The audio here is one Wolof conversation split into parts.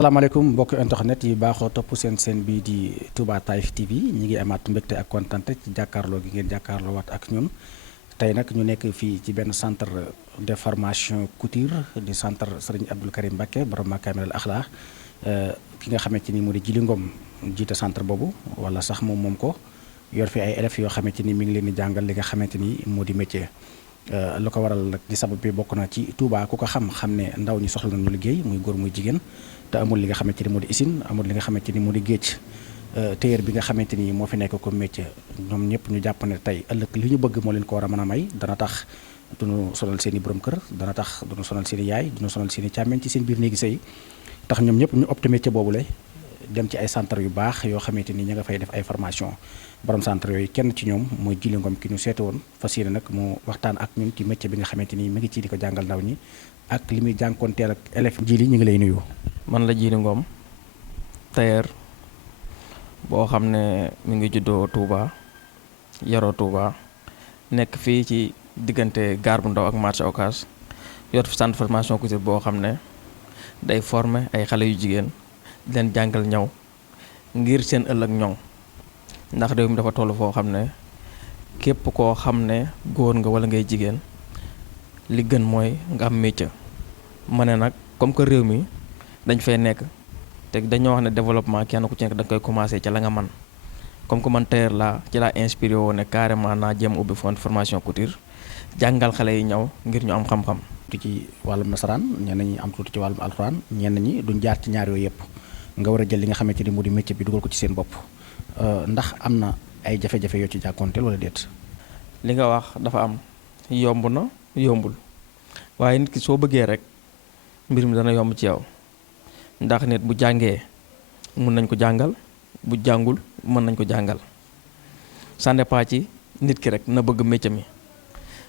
salaamaaleykum mbokk internet yi baaxoo topp seen bii di Touba Taïf TV ñi ngi amaat mbégte ak kontante ci jàkkaarloo gi ngeen jàkkaarloo waat ak ñun tey nag ñu nekk fii ci benn centre de formation couture di centre Serigne Abdoul Karim Mbacké borom Makarimal Akhlaq ki nga xamante ni moo di Djily Ngom jiite centre boobu wala sax moom ko yor fi ay élèves yoo xamante ni mi ngi leen di jàngal li nga xamante ni moo di métier. lu ko waral nag di sabab bi bokk na ci Touba ku ko xam ne ndaw ñi soxla nañu liggéey muy góor muy jigéen te amul li nga xamante ni moo di usine amul li nga xamante ni moo di géej téer bi nga xamante ni moo fi nekk comme métier ñoom ñëpp ñu jàpp ne tey ëllëg li ñu bëgg moo leen ko war a mën a may dana tax duñu sonal seen i borom kër dana tax duñu sonal seen i yaay duñu sonal seen i càmmeñ ci seen biir néegi sëy tax ñoom ñëpp ñu opté métier boobule dem ci ay centre yu baax yoo xamante ni ña nga fay def ay formation borom centre yooyu kenn ci ñoom mooy Djily Ngom ki ñu seete woon fas yéene nag mu waxtaan ak ñun ci métier bi nga xamante ni mi ngi ci di ko jàngal ndaw ñi ak li muy jànkoonteel ak élèves. Djily ñu ngi lay nuyu. man la Djily Ngom tailleur boo xam ne mi ngi juddoo Touba yaroo Touba nekk fii ci diggante gare bu ndaw ak marché Ocass yor fi centre formation couture boo xam ne day former ay xale yu jigéen di leen jàngal ñaw ngir seen ëllëg ñoŋ ndax réew mi dafa toll foo xam ne képp koo xam ne góor nga wala ngay jigéen li gën mooy nga am métier. ma ne nag comme que réew mi dañ fay nekk te dañoo wax ne développement kenn ku ci nekk da nga koy commencé ca la nga man comme que man tailleur laa ci laa inspiré woo ne carrément naa jéem ubbi formation couture jàngal xale yi ñaw ngir ñu am xam-xam. ci wàllum nasaraan ñenn ñi am tuuti ci wàllum alxuraan ñenn ñi duñ jaar ci ñaar yooyu yëpp nga war a jël li nga xamante ni moo di métier bi dugal ko ci seen bopp ndax am na ay jafe-jafe yoo ci jàkkoonteel wala déet. li nga wax dafa am yomb na yombul waaye nit ki soo bëggee rek mbir mi dana yomb ci yow ndax nit bu jàngee mën nañ ko jàngal bu jàngul mën nañ ko jàngal ça dépend ci nit ki rek na bëgg métier mi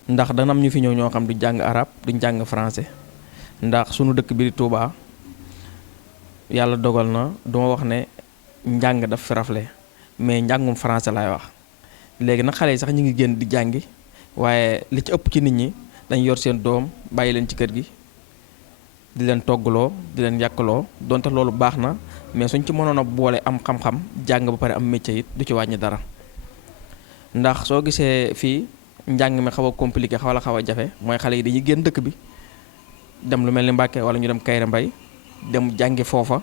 ndax dana am ñu fi ñëw ñoo xam du jàng arab duñ jàng français ndax sunu dëkk bi di Touba yàlla dogal na duma wax ne njàng daf fi rafle mais njàngum français laay wax léegi nag xale yi sax ñu ngi génn di jàngi waaye li ci ëpp ci nit ñi dañ yor seen doom bàyyi leen ci kër gi di leen toggaloo di leen yàkkaloo donte loolu baax na mais suñ ci mënoon a boole am xam-xam jàng ba pare am métier it du ci wàññi dara ndax soo gisee fii njàng mi xaw a compliqué xaw a jafe mooy xale yi dañuy génn dëkk bi dem lu mel ni Mbàkke wala ñu dem Kayre Mbay dem jàngi foofa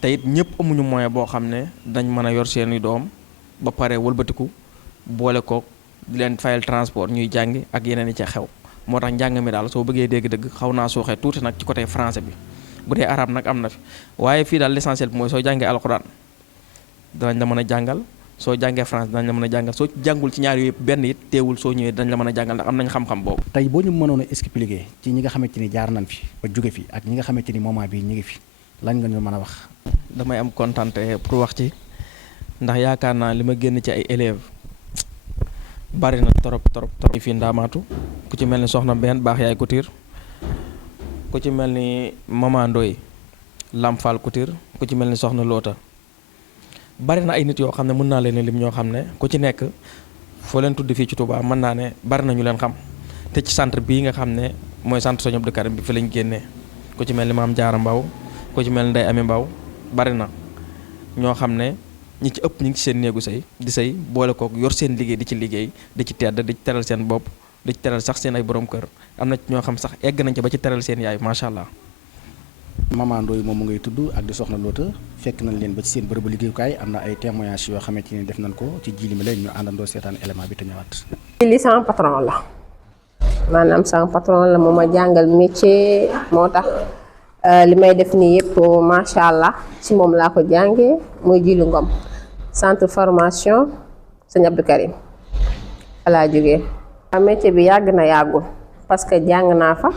te it ñëpp amuñu moyen boo xam ne dañ mën a yor seeni doom ba pare wëlbatiku boole ko di leen fayal transport ñuy jàngi ak yeneen yi ca xew moo tax njàng mi daal soo bëggee dégg-dëgg xaw naa suuxee tuuti nag ci côté français bi bu dee arabe nag am na fi waaye fii daal l'essentiel bi mooy soo jàngee alxuraan danañ la mën a jàngal soo jàngee France danañ la mën a jàngal soo jàngul ci ñaar yooyu yëpp benn it teewul soo ñëwee dañ la mën a jàngal ndax am nañ xam-xam boobu. tey boo ñu mënoon a expliquer ci ñi nga xamante ni jaar nañ fi ba jóge fi ak ñi nga xamante ni moment bii ñu ngi fi lañ nga ñu mën a wax. damay am kontante pour wax ci ndax yaakaar naa li ma génn ci ay élèves bari na trop fii Ndaamaatu ku ci mel ni soxna benn baax yaay couture ku ci mel ni Mama Ndoy Lamfal couture ku ci mel ni soxna Loota bari na ay nit yoo xam ne mën naa leen lim ñoo xam ne ku ci nekk foo leen tudd fii ci Touba mën naa ne bari na ñu leen xam te ci centre bii nga xam ne mooy centre Serigne Abdou Karim bi fi lañ génnee ku ci mel ni Maam Jaara Mbaw ku ci mel ni Ndey Ami Mbaw bari na ñoo xam ne ñi ci ëpp ñu ngi ci seen néegu sëy di sëy boole kook yor seen liggéey di ci liggéey di ci tedd di ci teral seen bopp di ci teral sax seen ay borom kër am na ci ñoo xam sax egg nañ ci ba ci teral seen yaay macha allah. Mama Ndoye moom mu ngay tudd ak di soxna Loota fekk nañ leen ba ci seen bërëbu liggéeyukaay am na ay témoignages yoo xamante ni def nañ ko ci Djily mi leen ñu àndandoo seetaan élément bi te ñëwaat. Djily sama patron la maanaam sama patron la moo ma jàngal métier moo tax li may def nii yëpp macha allah ci moom laa ko jàngee muy Djily Ngom centre formation Serigne Abdou Karim laa jógee. métier bi yàgg na yàggul parce que jàng naa fa.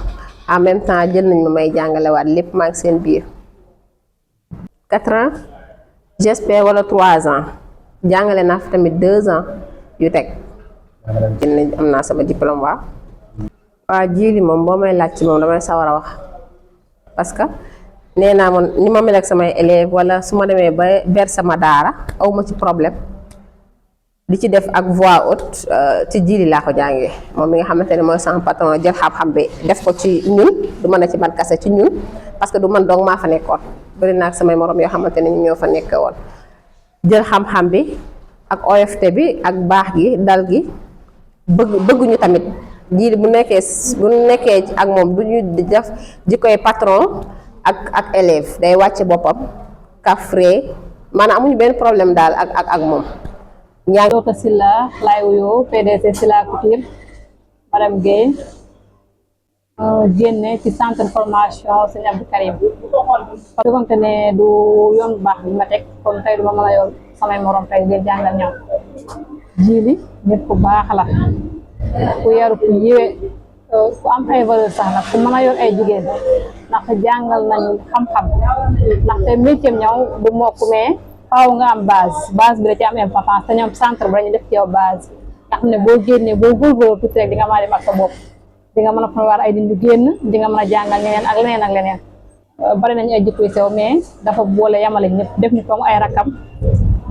en même temps jël nañ ma may jàngalewaat lépp maa ngi seen biir 4 ans j'espère wala 3 ans jàngale naa fa tamit 2 ans yu teg am naa sama diplôme waa Djily moom boo may laaj ci moom damay sawar a wax parce que nee naa man ni ma mel ak samay élèves wala su ma demee ba ber sama daara aw ma ci problème di ci def ak voix haute ci Jili laa ko jàngee moom mi nga xamante ne mooy sama patron jël xam-xam bi def ko ci ñun du mën a ci man kase ci ñun parce que du man dong maa fa nekkoon bëri naa ak samay morom yoo xamante ne ñu ñoo fa nekke woon jël xam-xam bi ak OFT bi ak baax gi dal gi bëgguñu tamit Jili bu nekkee ak moom du ñu def jikkoy patron ak élève day wàcce boppam kafre maanaam amuñu benn problème daal ak moom. Loota Silla laay wuyoo PDC Silla Couture madame Guèye génne ci centre formation Sëñ Abdou Karim parce que ne du yoon bu baax bi ma teg kon tey du ma mën a yor samay morom tey di jàngal ñoom Jili nit ku baax la ku yaru ku yiwe ku am ay valeur sax nag ku mën a yor ay jigéen ndaxte jàngal nañu xam-xam ndaxte métier ñaw du mokk mais faaw nga am base bi da ci am importance te ñoom centre bi dañu def ci yow base nga xam ne boo génnee boo góorgóorlu tuuti rek di nga mën a dem ak sa bopp di nga mën a prévoir ay dindu génn di nga mën a jàngal ñeneen ak leneen ak leneen bari nañu ay jikko yu sew mais dafa boole yamale ñëpp def ñu comme ay rakam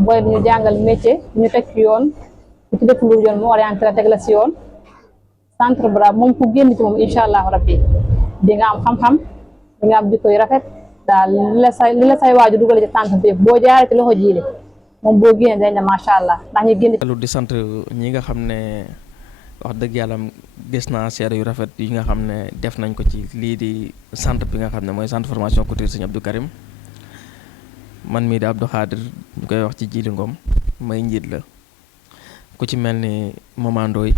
boole ñu jàngal métier ñu teg ci yoon ku ci def lu yoon mu orienté la teg la si yoon centre Bra moom ku génn ci moom incha allah rabbi di nga am xam-xam di nga am jikko yu rafet daal li la say waaju dugal ci centre bi boo jaaree ci loxo Jili moom boo génnee dañ ne macha allah ndax ñu génn. di sant ñi nga xam ne wax dëgg yàlla gis naa seede yu rafet yi nga xam ne def nañ ko ci lii di centre bi nga xam ne mooy centre formation couture Sëñ Abdou Karim man mii di Abdou Khadir ñu koy wax ci Jili Ngom may njiit la ku ci mel ni Maman Ndoye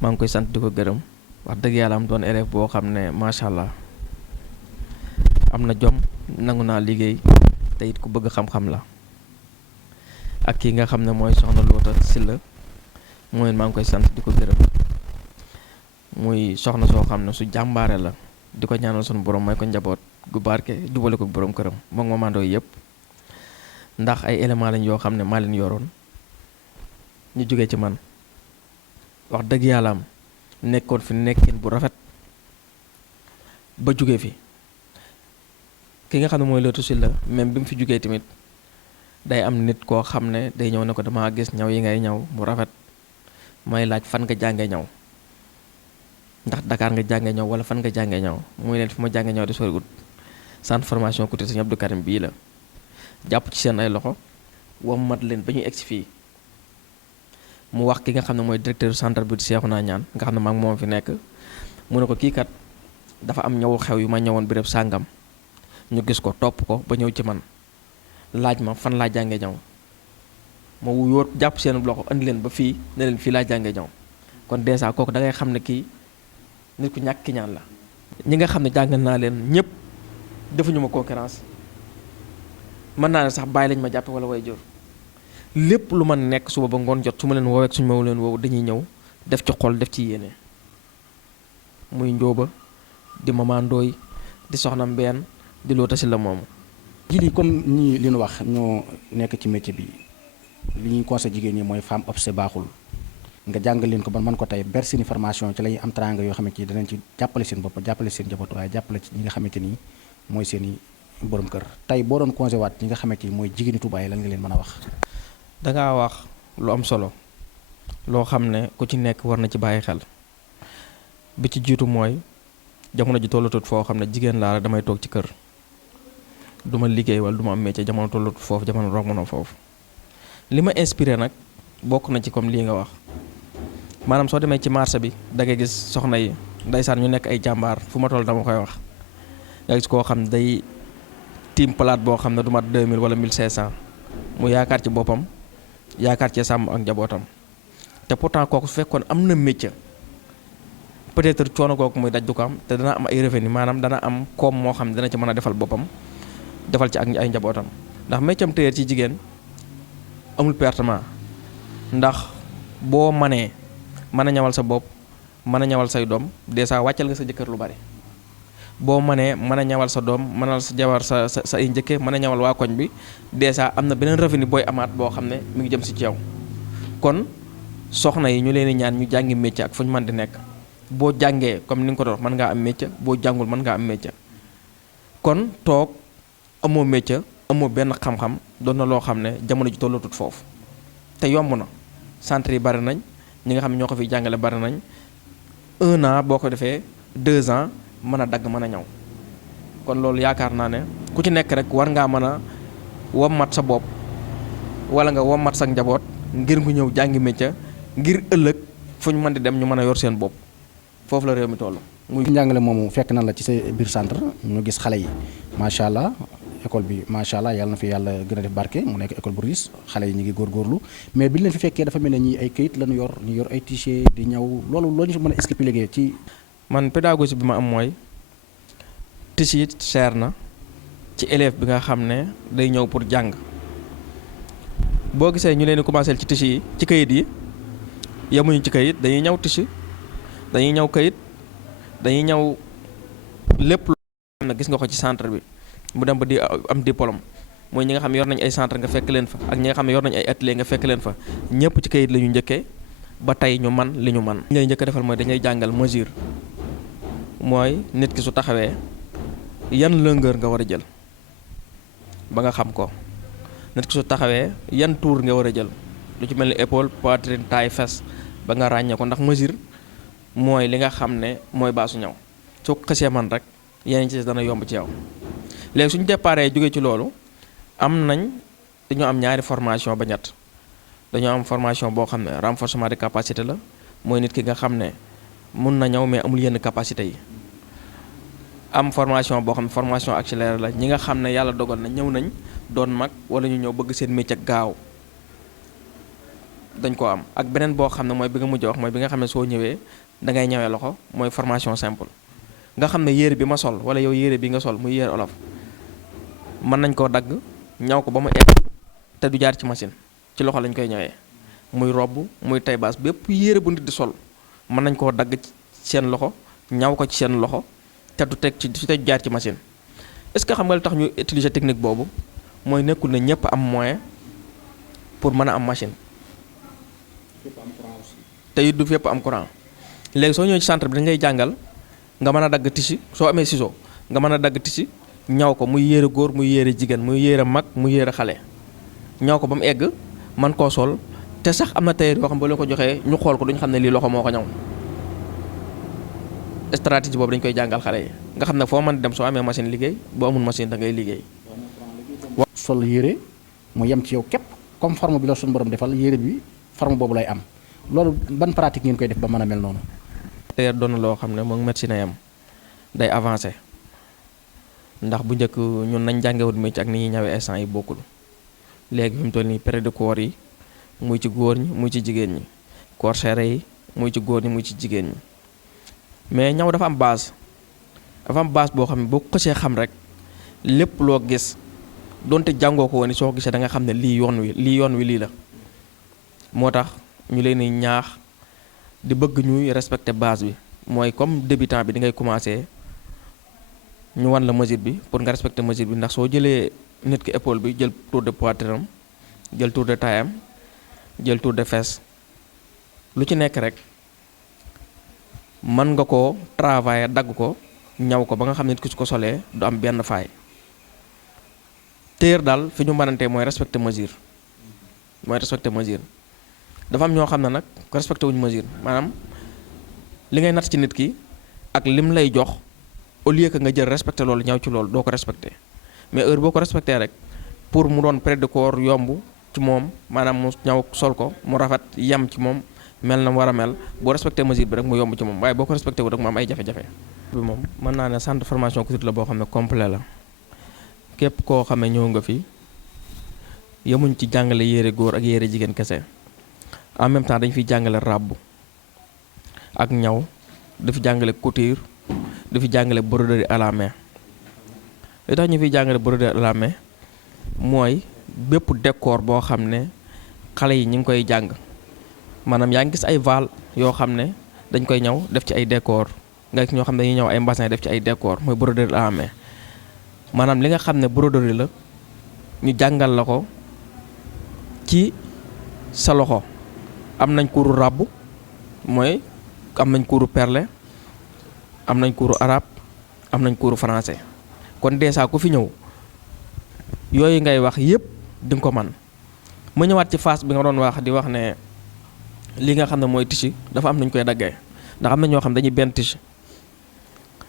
maa ngi koy sant di ko gërëm wax dëgg yàlla am doon élève boo xam ne macha allah am na jom nangu naa liggéey te it ku bëgg xam-xam la ak kii nga xam ne mooy soxna Loota Silla mooy maa ngi koy sant di ko gërëm muy soxna soo xam ne su jàmbaare la di ko ñaanal sunu borom may ko njaboot gu barke jubale ko borom këram moom Maman Ndoye yëpp ndax ay éléments lañ yoo xam ne maa leen yoroon ñu jógee ci man wax dëgg yàlla am nekkoon fi nekkin bu rafet ba jóge fi ki nga xam ne mooy Loota Silla même bi mu fi jógee tamit day am nit koo xam ne day ñëw ne ko dama gis ñaw yi ngay ñaw mu rafet may laaj fan nga jàngee ñaw ndax Dakar nga jàngee ñaw wala fan nga jàngee ñaw muy leen fi ma jàngee ñaw di soriwut centre formation couture Sëñ Abdou Karim bii la jàpp ci seen ay loxo wommat leen ba ñu egsi fii mu wax ki nga xam ne mooy directeur centre bi di Seexuna Ñaan nga xam ne maa ngi moom fi nekk mu ne ko kii kat dafa am ñawu xew yu ma ñëwoon béréb sàngam ñu gis ko topp ko ba ñëw ci man laaj ma fan laa jàngee ñaw ma wóor jàpp seen loxo andi leen ba fii ne leen fii laa jàngee ñaw kon dèjà kooku da ngay xam ne kii nit ku ñàkk ki ñaan la. ñi nga xam ne jàngal naa leen ñëpp defuñu ma concurrence mën naa ne sax bàyyi lañ ma jàppe wala way jur lépp lu ma nekk suba ba ngoon jot su ma leen woowee ak suñu ma leen woowu dañuy ñëw def ci xol def ci yéene muy Njóoba di Maman Ndoye di Soxna Mbeen di Loota Silla moomu. Jili comme ñii li ñu wax ñoo nekk ci métier bi li ñuy conseil jigéen ñi mooy femme obse baaxul nga jàngal leen ko ba mën ko tey ber seeni formation ci la ñuy am teraanga yoo xamante ni danañ ci jàppale seen bopp jàppale seen njaboot waaye jàppale ci ñi nga xamante ni mooy seeni borom kër tey boo doon conseil waat ñi nga xamante ni mooy jigéeni Touba yi lan nga leen mën a wax. dangaa wax lu am solo loo xam ne ku ci nekk war na ci bàyyi xel bi ci jiitu mooy jamono ji tollatut foo xam ne jigéen laa la damay toog ci kër du ma liggéey wala du ma am métier jamono tollatut foofu jamono romb na foofu li ma inspiré nag bokk na ci comme lii nga wax maanaam soo demee ci marché bi da ngay gis soxna yi ndeysaan ñu nekk ay jàmbaar fu ma toll dama koy wax nga gis koo xam ne day tiim palaat boo xam ne du mat 2000 wala 1500 mu yaakaar ci boppam yaakaar ci sàmm ak njabootam te pourtant kooku su fekkoon am na métier peut-être coono kooku muy daj du ko am te dana am ay revenu maanaam dana am koom moo xam ne dana ci mën a defal boppam defal ci ak ay njabootam ndax métier am téyeer ci jigéen amul pertement ndax boo manee mën a ñawal sa bopp mën a ñawal say doom dèjà wàccal nga sa jëkkër lu bari boo manee mën a ñawal sa doom mënal sa jabar sa ay njëkke mën a ñawal waa koñ bi dèjà am na beneen revenu booy amaat boo xam ne mi ngi jëm si ci yow kon soxna yi ñu leen di ñaan ñu jàngi métier ak fu ñu mën di nekk boo jàngee comme ni nga ko doon mën ngaa am métier boo jàngul mën ngaa am métier kon toog amoo métier amoo benn xam-xam doon na loo xam ne jamono ji tollatut foofu te yomb na centre yi bari nañ ñi nga xam ne ñoo ko fiy jàngale bari nañ 1 an boo ko defee 2 ans mën a dagg mën a ñaw kon loolu yaakaar naa ne ku ci nekk rek war ngaa mën a wommat sa bopp wala nga wommat sa njaboot ngir ngu ñëw jàngi métier ngir ëllëg fu ñu mën di dem ñu mën a yor seen bopp foofu la réew mi toll. muy njàngale moomu fekk na la ci sa biir centre ñu gis xale yi macha allah école bi macha allah yàlla na fi yàlla gën a def barke mu nekk école bu riis xale yi ñu ngi góorgóorlu mais bi ñu leen fi fekkee dafa mel ne ñii ay këyit lañu yor ñu yor ay t-shirt di ñaw loolu loo ñu si mën a expliquer ci. man pédagogie bi ma am mooy t-shirt cher na ci élève bi nga xam ne day ñëw pour jàng boo gisee ñu leen di commencé ci t-shirt yi ci këyit yi yemuñu ci këyit dañuy ñaw t-shirt dañuy ñaw këyit dañuy ñaw lépp loo xam ne gis nga ko ci centre bi mu dem ba di am diplôme mooy ñi nga xam ne yor nañ ay centre nga fekk leen fa ak ñi nga xam ne yor nañ ay atelier nga fekk leen fa ñëpp ci këyit la ñu njëkkee ba tey ñu man li ñu man li lay njëkk a defal mooy dañuy jàngal mesure mooy nit ki su taxawee yan longueur nga war a jël ba nga xam ko nit ki su taxawee yan tour nga war a jël lu ci mel ni épaule poitrine taille fesse ba nga ràññee ko ndax mesure mooy li nga xam ne mooy baasu ñaw soo ko xësee man rek yeneen ci dana yomb ci yow léegi suñu déparé jógee ci loolu dañoo am ñaari formation ba ñett dañoo am formation boo xam ne renforcement de capacité la mooy nit ki nga xam ne mun na ñëw mais amul yenn capacité yi am formation boo xam ne formation accélérée la ñi nga xam ne yàlla dogal na ñëw nañ doon mag wala ñu ñëw bëgg seen métier gaaw dañ ko am ak beneen boo xam ne mooy bi nga mujj wax mooy bi nga xam ne soo ñëwee da ngay ñëwee loxo mooy formation simple nga xam ne yére bi ma sol wala yow yére bi nga sol muy yére olof mën nañ koo dagg ñaw ko ba mu egg te du jaar ci machine ci loxo lañ koy ñëwee muy robb muy taille basse bépp yére bu nit di sol mën nañ koo dagg ci seen loxo ñaw ko ci seen loxo te du teg ci te du jaar ci machine est-ce que xam nga li tax ñu utiliser technique boobu mooy nekkul ne ñëpp am moyen pour mën a am machine te it du fépp am courant léegi soo ñëwee ci centre bi dañ lay jàngal nga mën a dagg tissu soo amee ciseau nga mën a dagg tissu ñaw ko muy yére góor muy yére jigéen muy yére mag muy yére xale ñaw ko ba mu egg man koo sol te sax am na tailleur yoo xam ba leen ko joxee ñu xool ko duñu xam ne lii loxo moo ko ñaw stratégie boobu dañ koy jàngal xale yi nga xam ne foo mën dem soo amee machine liggéey boo amul machine da ngay liggéey. sol yére mu yem ci yow képp comme forme bi la suñu borom defal yére bi forme boobu lay am loolu ban pratique ngeen koy def ba mën a mel noonu. tailleur doon na loo xam ne moom médecine yam day avancé ndax bu njëkk ñun nañ jàngewut métier ak ni ñuy ñawee instant yi bokkul léegi fi mu toll nii période de corps yi muy ci góor ñi muy ci jigéen ñi corps serré yi muy ci góor ñi muy ci jigéen ñi mais ñaw dafa am base boo xam ne boo ko xësee xam rek lépp loo gis donte jàngoo ko woon soo gisee da nga xam ne lii yoon wi lii la moo tax ñu leen di ñaax di bëgg ñuy respecter base bi mooy comme débutant bi di ngay commencer ñu wan la mesure bi pour nga respecter mesure bi ndax soo jëlee nit ki épaule bi jël tour de poitrine am jël tour de taille am jël tour de fesse lu ci nekk rek mën nga ko travailler dagg ko ñaw ko ba nga xam ne nit ki su ko solee du am benn faay téer daal fi ñu mënantee mooy respecter mesure dafa am ñoo xam ne nag respecté wuñu mesure maanaam li ngay natt ci nit ki ak lim lay jox au lieu que nga jël respecté loolu ñaw ci loolu doo ko respecté mais heure boo ko respecté rek pour mu doon près de corps yomb ci moom maanaam mu ñaw sol ko mu rafet yem ci moom mel na war a mel boo respecté mesure bi rek mu yomb ci moom waaye boo ko respecté wu rek mu am ay jafe-jafe. bi moom mën naa ne centre de formation couture la boo xam ne complet la képp koo xam ne ñëw nga fi yemuñ ci jàngale yére góor ak yére jigéen kese. en même temps dañu fiy jàngale ràbb ak ñaw dafi jàngale couture dafi jàngale broderie à la main li tax ñu fiy jàngale broderie à la main mooy bépp décor boo xam ne xale yi ñu ngi koy jàng maanaam yaa ngi gis ay val yoo xam ne dañ koy ñaw def ci ay décor nga gis ñoo xam ne dañuy ñaw ay mbassin def ci ay décor mooy broderie à la main maanaam li nga xam ne broderie la ñu jàngal la ko ci sa loxo. am nañ kuuru ràbb mooy am nañ kuuru perle am nañ kuuru arabe am nañ kuuru français kon déjà ku fi ñëw yooyu ngay wax yépp di nga ko man ma ñëwaat ci phase bi nga doon wax di wax ne li nga xam ne mooy tissu dafa am nañu koy daggee ndax am na ñoo xam dañuy benn tissu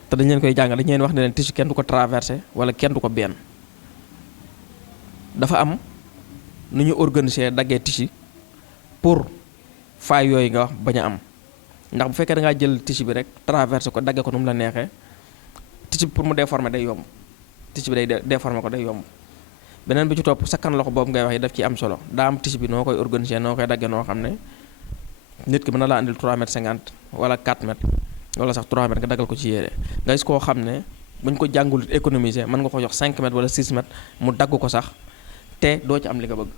te dañ leen koy jàngal dañu leen wax ne leen tissu kenn du ko traversé wala kenn du ko benn dafa am nu ñu organiser daggee tissu pour faay yooyu nga wax bañ a am ndax bu fekkee da ngaa jël tissu bi rek traversé ko daggee ko nu mu la neexee tissu bi pour mu déformer day yomb tissu bi day déformer ko day yomb beneen bi ci topp sakkan loxo boobu ngay wax yi daf ci am solo daa am tissu bi noo koy organiser noo koy daggee noo xam ne nit ki mën na laa andil 3,50 m wala 4 m wala sax 3 m nga daggal ko ci yére nga gis koo xam ne buñ ko jàngul économiser mën nga ko jox 5 m wala 6 m mu dagg ko sax te doo ci am li nga bëgg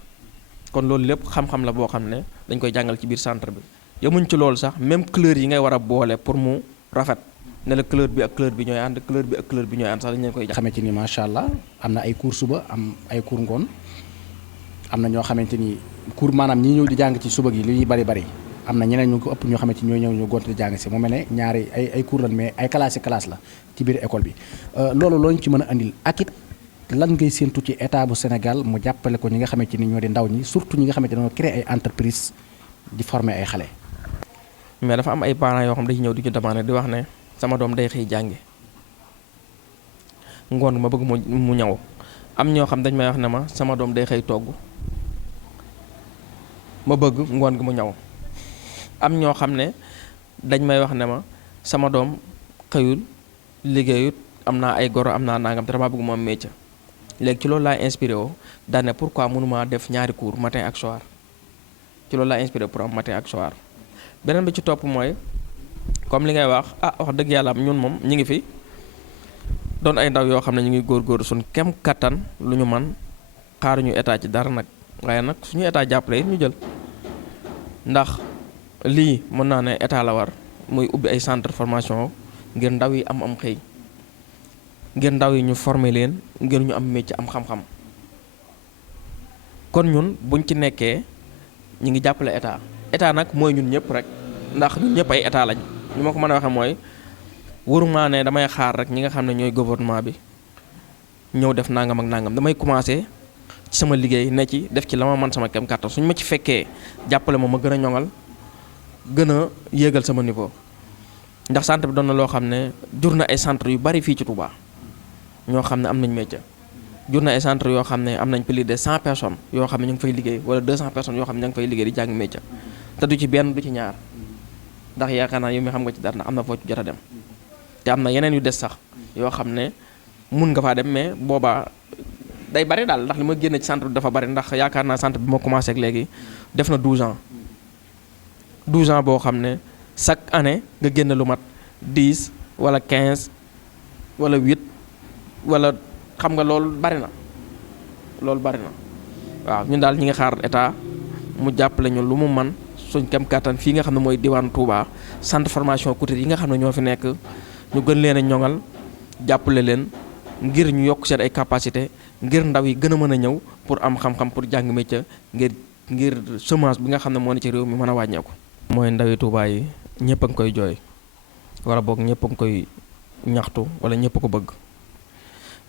kon loolu lépp xam-xam la boo xam ne dañ koy jàngal ci biir centre bi yemuñ ci loolu sax même couleur yi ngay war a boole pour mu rafet ne la couleur bi ak couleur bi ñooy ànd couleur bi ak couleur bi ñooy ànd sax dañ leen koy xamante ni macha allah am na ay cours suba am ay cours ngoon am na ñoo xamante ni cours maanaam ñi ñëw di jàng ci suba gi li ñuy bari bari am na ñeneen ñu ko ëpp ñoo xamante ni ñooy ñëw ñu gont di jàng si mu mel ne ñaari ay cours lan mais ay classe la ci biir école bi loolu loo ñu ci mën a andil ak it lan ngay séentu ci état bu Sénégal mu jàppale ko ñi nga xamante ni ñoo di ndaw ñi surtout ñi nga xamante ni ñoo créer ay entreprise di former ay xale. mais dafa am ay parents yoo xam dañuy ñëw di ñu demandé di wax ne sama doom day xëy jàngi ngoon ma bëgg mu ñaw am ñoo xam dañ may wax ne ma sama doom day xëy togg ma bëgg ngoon gi mu ñaw am ñoo xam ne dañ may wax ne ma sama doom xëyul liggéeyut am naa ay goro am naa nangam te dama bëgg mu am métier léegi ci loolu laa inspiré woo daane pourquoi mënuma def ñaari cours matin ak soir ci loolu laa inspiré pour am matin ak soir beneen bi ci topp mooy comme li ngay wax wax dëgg yàlla ñun moom ñi ngi fi doon ay ndaw yoo xam ne ñu ngi góorgóorlu suñ kem kattan lu ñu man xaaruñu état ci dara nag waaye nag suñu état jàppale it ñu jël ndax lii mën naa ne état la war muy ubbi ay centre formation ngir ndaw yi am xëy ngir ndaw yi ñu former leen ngir ñu am métier am xam-xam kon ñun buñ ci nekkee ñi ngi jàppale état nag mooy ñun ñëpp rek ndax ñun ñëpp ay état lañ ñu ma ko mën a waxee mooy waruma ne damay xaar rek ñi nga xam ne ñooy gouvernement bi ñëw def nangam ak nangam damay commencer ci sama liggéey ne ci def ci la ma man sama kem kàttan suñu ma ci fekkee jàppale ma gën a ñoŋal gën a yéegal sama niveau ndax centre bi doon na loo xam ne jur na ay centre yu bari fii ci Touba ñoo xam ne am nañ métier jur na ay centre yoo xam ne am nañ plus de 100 personnes yoo xam ne ñu ngi fay liggéey wala 200 personnes yoo xam ne ñu ngi fay liggéey di jàng métier te du ci benn du ci ñaar ndax yaakaar naa yow mi xam nga ci dara ndax am na foo ci jot a dem te am na yeneen yu des sax yoo xam ne mun nga faa dem mais boobaa day bari daal ndax li ma génne ci centre bi dafa bari ndax yaakaar naa centre bi ma commencé ak léegi def na 12 ans 12 ans boo xam ne chaque année nga génne lu mat 10 wala 15 wala 8 wala xam nga loolu bari na waaw ñun daal ñi ngi xaar état mu jàppale ñu lu mu man suñ kem kàttan fii nga xam ne mooy diwaanu Touba centre formation couture yi nga xam ne ñoo fi nekk ñu gën leen a ñoŋal jàppale leen ngir ñu yokk seen ay capacité ngir ndaw yi gën a mën a ñëw pour am xam-xam pour jàng métier ngir semence bi nga xam ne moo ne ci réew mi mën a wàññeeku. mooy ndawi Touba yi ñëpp a ngi koy jooy wala boog ñëpp a ngi koy ñaxtu wala ñëpp a ko bëgg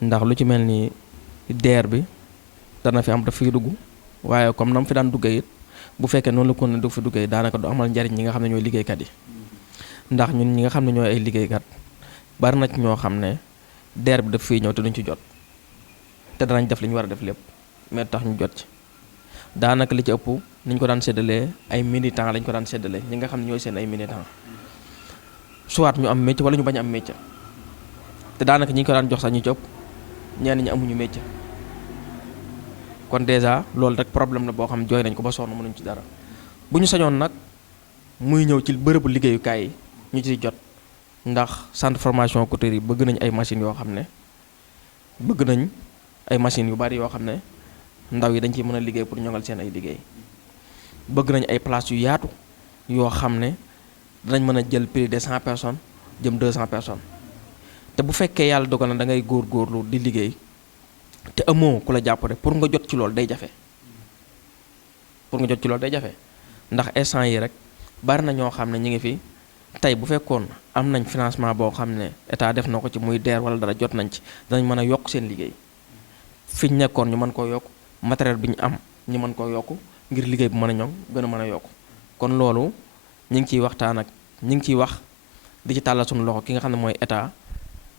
ndax lu ci mel ni DER bi dana fi am daf fiy dugg waaye comme na mu fi daan duggee it bu fekkee noonu la ko ne du fi duggee daanaka du amal njariñ ñi nga xam ne ñooy liggéeykat yi ndax ñun ñi nga xam ne ñooy ay liggéeykat bari na ci ñoo xam ne DER bi daf fiy ñëw te duñ ci jot te danañ def li ñu war a def lépp mais tax ñu jot ci daanaka li ci ëpp ni ñu ko daan séddalee ay militants lañ ko daan séddalee ñi nga xam ne ñooy seen ay militants soit ñu am métier wala ñu bañ am métier te daanaka ñi ñu ko daan jox sax ñu ci ëpp ñenn ñi amuñu métier kon déjà loolu rek problème la boo xam jooy nañ ko ba sonn mënuñ ci dara bu ñu sañoon nag muy ñëw ci bërëbu liggéeyukaay yi ñu ci jot ndax centre formation couture yi bëgg nañ ay machines yoo xam ne bëgg nañ ay machines yu bari yoo xam ne ndaw yi dañ ciy mën a liggéey pour ñoŋal seen ay liggéey bëgg nañ ay places yu yaatu yoo xam ne danañ mën a jël plus de 100 personnes jëm 200 personnes te bu fekkee yàlla dogal na da ngay góorgóorlu di liggéey te amoo ku la jàppale pour nga jot ci loolu day jafe ndax instant yi rek bari na ñoo xam ne ñu ngi fi tey bu fekkoon am nañ financement boo xam ne état def na ko ci muy DER wala dara jot nañ ci danañ mën a yokk seen liggéey fi ñu nekkoon ñu mën koo yokk matériel bi ñu am ñu mën koo yokk ngir liggéey bu mën a ñoŋ gën a mën a yokk kon loolu ñi ngi ciy waxtaan ak ñi ngi ciy wax di ci tàllal suñu loxo ki nga xam ne mooy état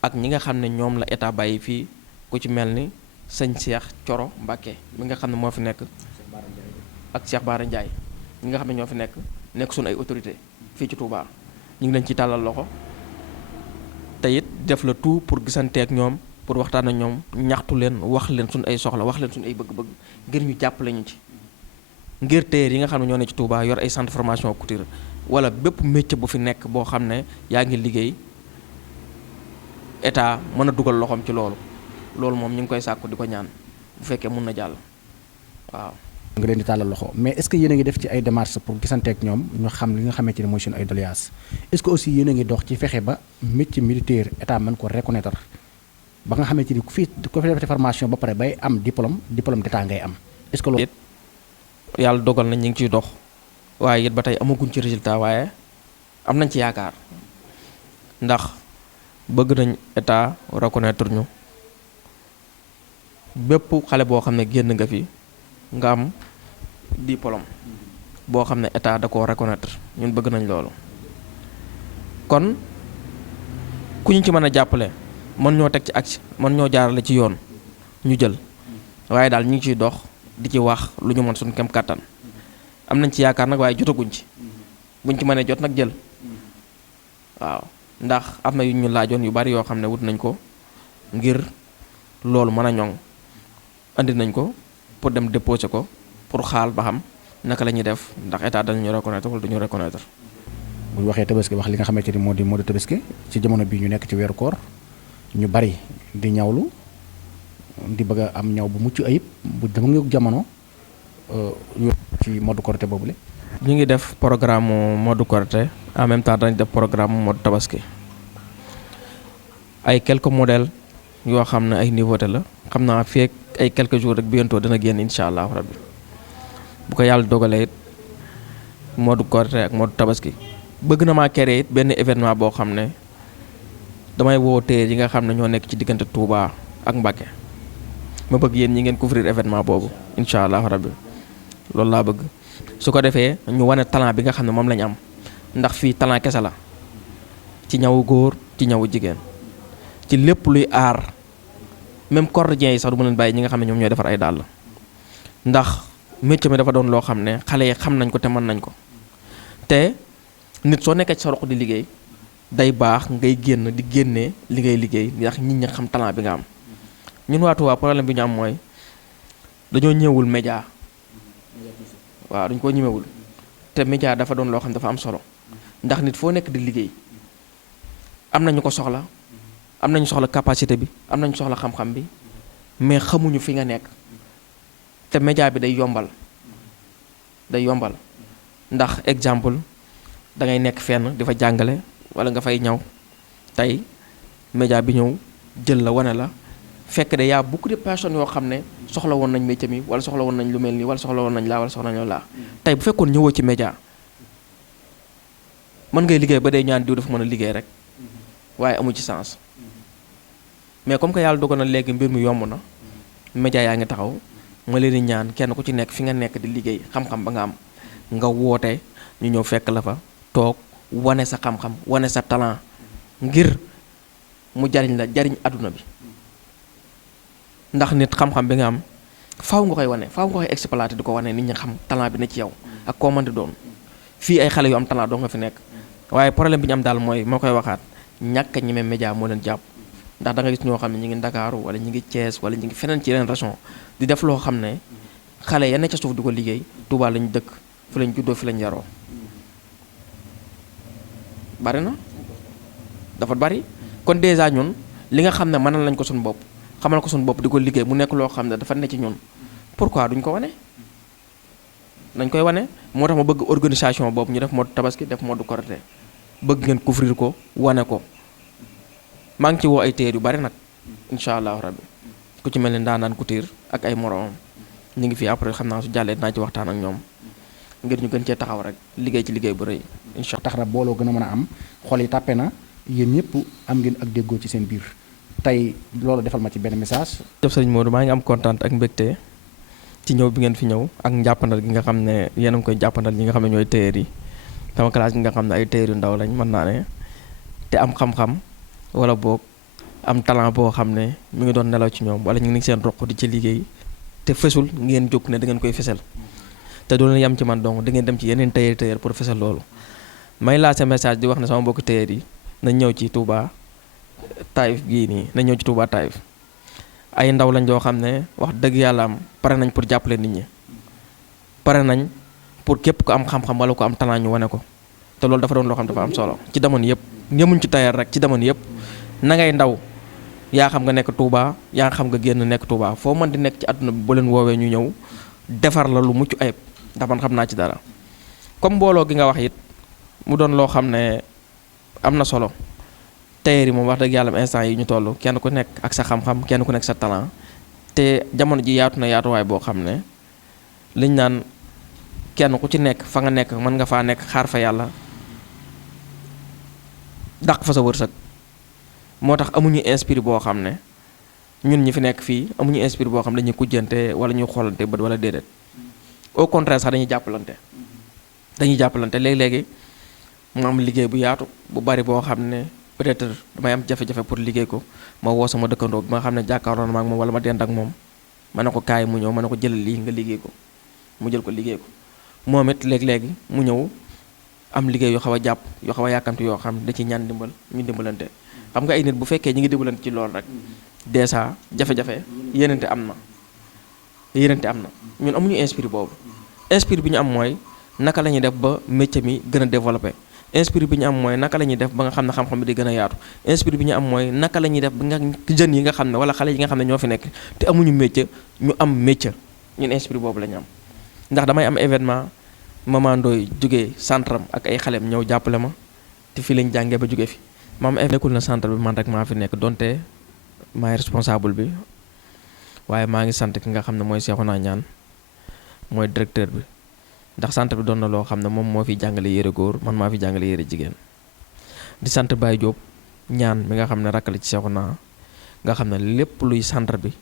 ak ñi nga xam ne ñoom la état bàyyi fii ku ci mel ni sëñ Cheikh Coro Mbacke mi nga xam ne moo fi nekk ak Cheikh Bara Ndiaye ñi nga xam ne ñoo fi nekk suñu ay autorité fii ci Touba ñu ngi leen ciy tàllal loxo te it def la tout pour gisante ak ñoom pour waxtaan ak ñoom ñaxtu leen wax leen suñu ay soxla wax leen suñu ay bëgg-bëgg ngir ñu jàppale ñu ci ngir téer yi nga xam ne ñoo ne ci Touba yor ay centre de formation couture wala bépp métier bu fi nekk boo xam ne yaa ngi liggéey état mën a dugal loxoom ci loolu moom ñu ngi koy sàkku di ko ñaan bu fekkee mun na jàll waaw. nga leen di tàllal loxo mais est-ce que yéen a ngi def ci ay démarches pour gisante ak ñoom ñu xam li nga xamante ne mooy seen ay doléances est-ce que aussi yéen a ngi dox ci fexe ba métier militaire état mën ko reconnaître ba nga xamante ni ku fi def formation ba pare bay am diplôme d'état ngay am est-ce que loolu. yàlla dogal na ñu ngi ciy dox waaye it ba tey amaguñ ci résultat waaye am nañ ci yaakaar ndax bëgg nañ état reconnaître ñu bépp xale boo xam ne génn nga fi nga am diplôme boo xam ne état da koo reconnaître ñun bëgg nañ loolu kon ku ñu ci mën a jàppale mën ñoo teg ci action mën ñoo jaarale ci yoon ñu jël waaye daal ñu ngi ciy dox di ci wax lu ñu mën suñu kem kàttan am nañ ci yaakaar nag waaye jotaguñ ci buñ ci mënee jot nag jël waaw ndax am na yu ñu laajoon yu bari yoo xam ne wut nañ ko ngir loolu mën a ñoŋ andi nañ ko pour dem déposer ko pour xaal ba xam naka la ñuy def ndax état dañu reconnaître wala duñu reconnaître. bu ñu waxee tabaski wax li nga xamante ni moo di tabaski ci jamono bii ñu nekk ci weeru koor ñu bari di ñawlu di bëgg a am ñaw bu mucc ayib bu dama jamono ci mode Korité boobule. ñu ngi def programme mode Korité en même temps dañ def programme mode tabaski ay quelques modèles yoo xam ne ay nouveauté la xam naa fii ak ay quelques jours rek bientôt dana génn incha allah rabbi bu ko yàlla dogalee it mode Korité ak mode tabaski bëgg na maa créer it benn événement boo xam ne damay woo téer yi nga xam ne ñoo nekk ci diggante Touba ak Mbacké ma bëgg yéen ñi ngeen couvrir événement boobu incha allah rabbi loolu laa bëgg su ko defee ñu wane talent bi nga xam ne moom lañu am ndax fii talent kese la ci ñawu góor ci ñawu jigéen ci lépp luy aar même cordonniers yi sax du ma leen bàyyi ñi nga xam ne ñoom ñooy defar ay dàll ndax métier mi dafa doon loo xam ne xale yi xam nañ ko te mën nañ ko te nit soo nekkee ci sa roq di liggéey day baax ngay génn di génnee li ngay liggéey ndax nit ñi xam talent bi nga am ñun waa Touba problème bi ñu am mooy dañoo ñëwul média waaw dañ koo ñëwewul te média dafa doon loo xam ne dafa am solo ndax nit foo nekk di liggéey am nañu ko soxla am nañu soxla capacité bi am nañu soxla xam-xam bi mais xamuñu fi nga nekk te média bi day yombal ndax exemple da ngay nekk fenn di fa jàngale wala nga fay ñaw tey média bi ñëw jël la wane la fekk de y'a beaucoup de personnes yoo xam ne soxla woon nañ métier mi wala soxla woon nañ lu mel nii wala soxla woon nañ laa wala soxla nañ laa tey bu fekkoon ñëwoo ci média mën ngay liggéey ba day ñaan diw dafa mën a liggéey rek waaye amu ci sens mais comme que yàlla dogal na léegi mbir mi yomb na média yaa ngi taxaw ma leen di ñaan kenn ku ci nekk fi nga nekk di liggéey xam-xam ba nga am nga woote ñu ñëw fekk la fa toog wane sa xam-xam wane sa talent ngir mu jariñ la jariñ àdduna bi ndax nit xam-xam bi nga am faaw nga koy wane faaw nga koy exploiter di ko wane nit ñi xam talent bi ne ci yow ak koo mën di doon fii ay xale yu am talent doo nga fi nekk waaye problème bi ñu am daal mooy moo koy waxaat ñàkk a ñeme média moo leen jàpp ndax da nga gis ñoo xam ne ñi ngi Ndakaaru wala ñi ngi Thiès wala ñi ngi feneen ci yeneen région di def loo xam ne xale ya ne ca suuf di ko liggéey Touba lañ dëkk fi lañ juddoo fi lañ yaroo bari na dafa bari kon dèjà ñun li nga xam ne mënal lañ ko suñu bopp xamal ko suñu bopp di ko liggéey mu nekk loo xam ne dafa ne ci ñun pourquoi duñ ko wane nañ koy wane moo tax ma bëgg organisation boobu ñu def mode tabaski def mode Korité bëgg ngeen couvrir ko wane ko maa ngi ci woo ay téer yu bari nag incha allahu rabbi ku ci mel ni Ndaanaan Couture ak ay moroomam ñu ngi fii après xam naa su jàllee dinaa ci waxtaan ak ñoom ngir ñu gën cee taxaw rek liggéey ci liggéey bu rëy incha allah. tax na booloo gën a mën a am xol yi tàppe na yéen ñëpp am ngeen ak déggoo ci seen biir tey loolu defal ma ci benn message. jëf sëñ Modou maa ngi am kontaan ak mbégte ci ñëw bi ngeen fi ñëw ak njàppandal gi nga xam ne yéen a ngi koy jàppandal ñi nga xam ne ñooy téer yi sama classe gi nga xam ne ay téer yu ndaw lañ mën naa ne te am xam-xam wala boog am talent boo xam ne mi ngi doon nelaw ci ñoom wala ñu ngi seen roq di ci liggéey te fësul ngeen jóg ne da ngeen koy fësal te doo leen yam ci man donc da ngeen dem ci yeneen téer pour fësal loolu may lancé message di wax ne sama mbokki téer yi nañ ñëw ci Touba Taïf gii nii nañ ñëw ci Touba Taïf ay ndaw lañ joo xam ne wax dëgg yàlla am pare nañ pour jàppale nit ñi pare nañ pour képp ko am xam-xam wala ko am talent ñu wane ko te loolu dafa doon loo xam dafa am solo ci jamono yëpp ñemuñ ci tailleur rek ci jamono yëpp na ngay ndaw yaa xam nga nekk Touba yaa xam nga génn nekk Touba foo mën di nekk ci àdduna bi bu leen woowee ñu ñëw defar la lu mucc ayib ndax man xam naa ci dara comme mbooloo gi nga wax it mu doon loo xam ne am na solo tailleur yi moom wax dëgg yàlla instant yi ñu toll kenn ku nekk ak sa xam-xam kenn ku nekk sa talent te jamono ji yaatu na yaatuwaay boo xam ne liñ naan kenn ku ci nekk fa nga nekk mën nga faa nekk xaar fa yàlla dàq fa sa wërsëg moo tax amuñu inspiré boo xam ne ñun ñi fi nekk fii amuñu inspiré boo xam ne dañuy kujjante wala ñuy xoolante bët wala déedéet au contraire sax dañuy jàppalante léegi-léegi mu am liggéey bu yaatu bu bari boo xam ne peut-être damay am jafe-jafe pour liggéey ko ma woo sama dëkkandoo bi ma xam ne jàkkaaroon ma ak moom wala ma dend ak moom ma ne ko kaay mu ñëw ma ne ko jëlal lii nga liggéey ko mu jël ko liggéey ko moom it léegi-léegi mu ñëw am liggéey yoo xaw a jàpp yoo xaw a yàkkamti yoo xam da ci ñaan dimbal ñu dimbalante xam nga ay nit bu fekkee ñi ngi dimbalante ci loolu rek déjà jafe-jafe yéenante am na ñun amuñu inspiré boobu inspiré bi ñu am mooy naka la ñuy def ba métier mi gën a développé inspiré bi ñu am mooy naka la ñuy def ba nga xam ne xam-xam bi di gën a yaatu inspiré bi ñu am mooy naka la ñuy def ba nga jeunes yi nga xam ne wala xale yi nga xam ne ñoo fi nekk te amuñu métier ñu am métier ñun inspiré boobu la ñu am ndax damay am événement mamandooy jógee centre am ak ay xaleem ñëw jàppale ma te fii lañ jàngee ba jógee fi maam nekkul na centre bi man rek maa fi nekk donte maay responsable bi waaye maa ngi sant ki nga xam ne mooy Cheikhouna Niane mooy directeur bi ndax centre bi doon na loo xam ne moom moo fi jàngale yére góor man maa fi jàngale yére jigéen di sant Baye Diop ñaan mi nga xam ne rakkale ci Cheikhouna nga xam ne lépp luy centre bi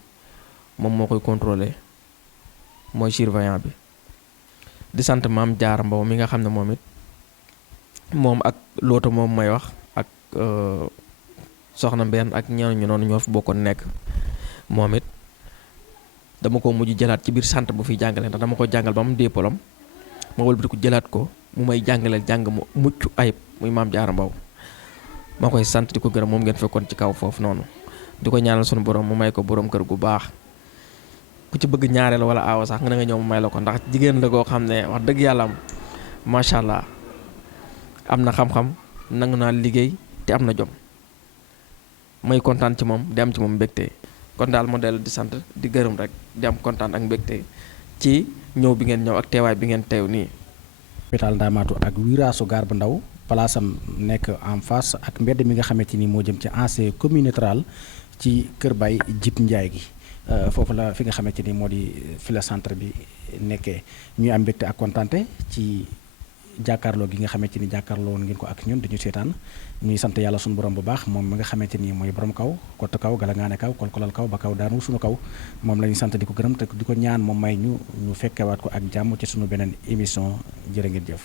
moom moo koy contrôler mooy surveillant bi di sant maam Diarra Mbow mi nga xam ne moom it moom ak loota moom may wax ak soxna Mbène ak ñeneen ñu noonu ñoo fi bokkoon nekk moom it dama ko mujj jëlaat ci biir centre bu fiy jàngale ndax dama ko jàngal ba mu diplôme ma wëlbati ko jëlaat ko mu may jàngaleel jàng mu mucc ayib muy maam Diarra Mbow ma koy sant di ko gërëm moom ngeen fekkoon ci kaw foofu noonu di ko ñaanal sunu borom mu may ko borom kër gu baax ku ci bëgg ñaareel wala aawa sax nga ñëw mu may la ko ndax jigéen la goo xam ne wax dëgg yàlla am macha allah am na xam-xam nangu naa liggéey te am na jom may kontaan ci moom di am ci moom mbégte kon daal ma dellu di sant di gërëm rek di am kontaan ak mbégte ci ñëw bi ngeen ñëw ak teewaay bi ngeen teew nii. hôpital Ndamatou ak wiraasu gaar bu ndaw place am nekk en face ak mbedd mi nga xamante ni moo jëm ci ancien communautaire ci Kër Baye Jib Njaay gi. foofu la fi nga xamante ni moo di fi la centre bi nekkee ñuy am mbégte ak kontaante ci jàkkaarloo gi nga xamante ni jàkkaarloo woon ngeen ko ak ñun dañu seetaan ñuy sant yàlla suñu borom bu baax moom mi nga xamante ni mooy borom kaw kott kaw gala ngaane kaw kolkolal kaw ba kaw daanu suñu kaw moom la ñuy sant di ko gërëm te di ko ñaan moom may ñu fekkewaat ko ak jàmm ci suñu beneen émission jërë ngeen jëf